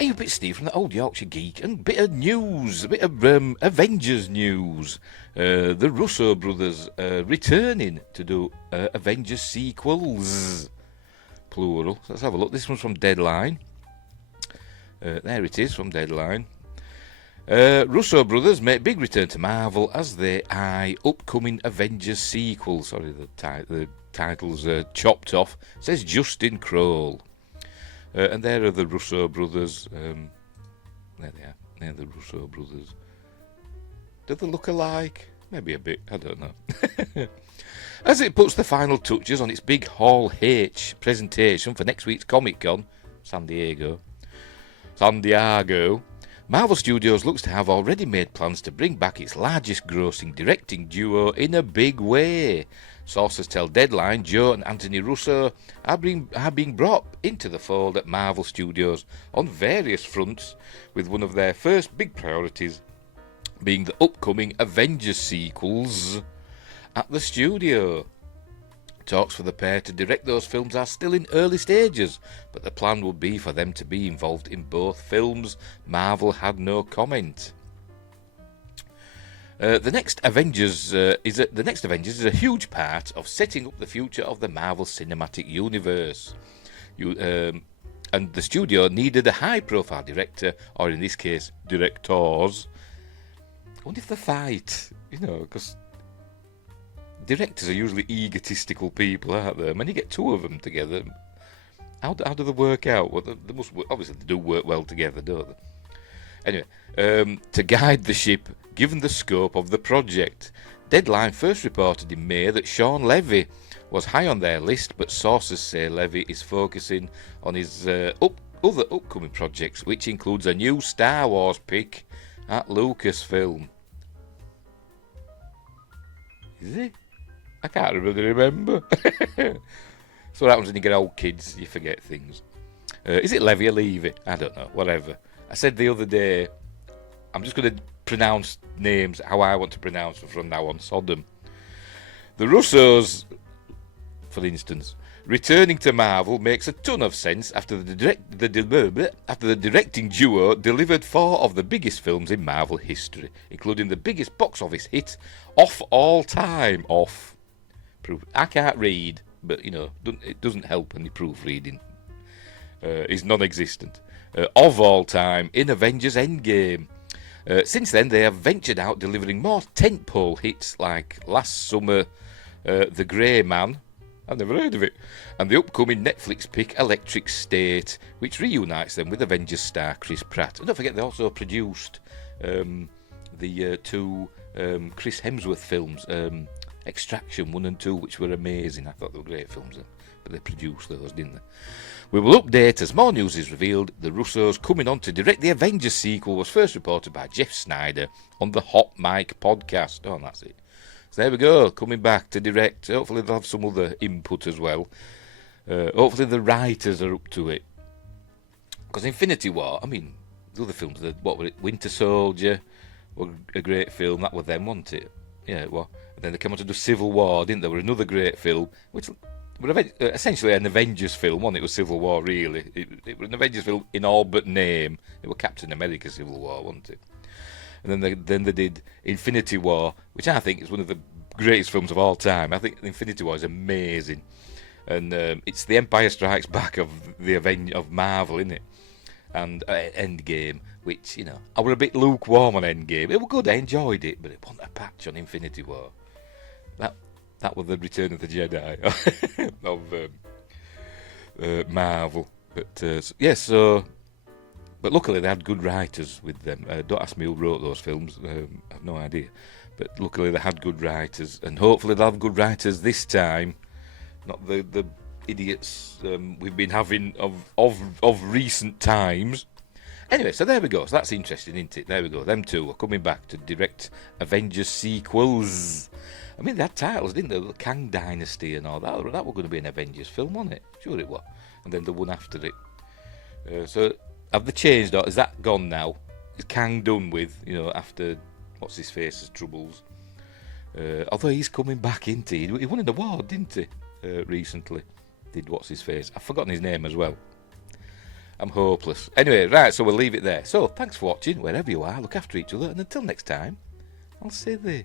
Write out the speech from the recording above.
Hey, a bit Steve from the Old Yorkshire Geek, and bit of news, a bit of Avengers news. The Russo brothers returning to do Avengers sequels, plural. So let's have a look. This one's from Deadline. There it is, from Deadline. Russo brothers make big return to Marvel as they eye upcoming Avengers sequel. Sorry, the title's chopped off. It says Justin Kroll. And there are the Russo brothers. There they are. They're the Russo brothers. Do they look alike? Maybe a bit. I don't know. As it puts the final touches on its big Hall H presentation for next week's Comic-Con, San Diego, Marvel Studios looks to have already made plans to bring back its largest grossing directing duo in a big way. Sources tell Deadline Joe and Anthony Russo are being brought into the fold at Marvel Studios on various fronts, with one of their first big priorities being the upcoming Avengers sequels at the studio. Talks for the pair to direct those films are still in early stages, but the plan would be for them to be involved in both films. Marvel had no comment. The next Avengers is a huge part of setting up the future of the Marvel Cinematic Universe. And the studio needed a high-profile director, or in this case, directors. I wonder if they fight, because directors are usually egotistical people, aren't they? When you get two of them together, how do they work out? Well, they must obviously they do work well together, don't they? Anyway, to guide the ship, given the scope of the project, Deadline first reported in May that Sean Levy was high on their list, but sources say Levy is focusing on his other upcoming projects, which includes a new Star Wars pick at Lucasfilm. Is he? I can't really remember. So what happens when you get old kids, you forget things. Is it Levy or Levy? I don't know, whatever. I said the other day, I'm just going to pronounce names how I want to pronounce them from now on. Sodom. The Russos, for instance, returning to Marvel makes a ton of sense after the directing duo delivered 4 of the biggest films in Marvel history, including the biggest box office hit of all time. I can't read, but it doesn't help any proofreading. Is non-existent. Of all time in Avengers Endgame. Since then, they have ventured out delivering more tentpole hits like last summer, The Grey Man, I've never heard of it, and the upcoming Netflix pick Electric State, which reunites them with Avengers star Chris Pratt. And don't forget, they also produced the 2 Chris Hemsworth films, Extraction 1 and 2, which were amazing. I thought they were great films, but they produced those, didn't they? We will update as more news is revealed. The Russos coming on to direct the Avengers sequel was first reported by Jeff Snyder on the Hot Mic podcast. Oh, that's it. So there we go, coming back to direct. Hopefully they'll have some other input as well. Hopefully the writers are up to it. Because Infinity War, the other films, what were it? Winter Soldier was a great film. That was them, wasn't it? Yeah, it was. And then they came on to do Civil War, didn't they? Were another great film, which was essentially an Avengers film, wasn't it? It was Civil War, really. It was an Avengers film in all but name. It was Captain America Civil War, wasn't it? And then they did Infinity War, which I think is one of the greatest films of all time. I think Infinity War is amazing, and it's the Empire Strikes Back of Marvel, isn't it? And Endgame, which I were a bit lukewarm on Endgame. It was good, I enjoyed it, but it wasn't a patch on Infinity War. That was the Return of the Jedi of Marvel. But but luckily they had good writers with them. Don't ask me who wrote those films. I have no idea. But luckily they had good writers, and hopefully they'll have good writers this time. Not the idiots we've been having of recent times. Anyway, so there we go. So that's interesting, isn't it? There we go. Them two are coming back to direct Avengers sequels. They had titles, didn't they? The Kang Dynasty and all that. That was going to be an Avengers film, wasn't it? Sure it was. And then the one after it. So have they changed, or is that gone now? Is Kang done with, after what's-his-face's troubles? Although he's coming back, isn't he? He won an award, didn't he, recently? Did what's-his-face? I've forgotten his name as well. I'm hopeless. Anyway, right, so we'll leave it there. So, thanks for watching, wherever you are. Look after each other, and until next time, I'll say thee.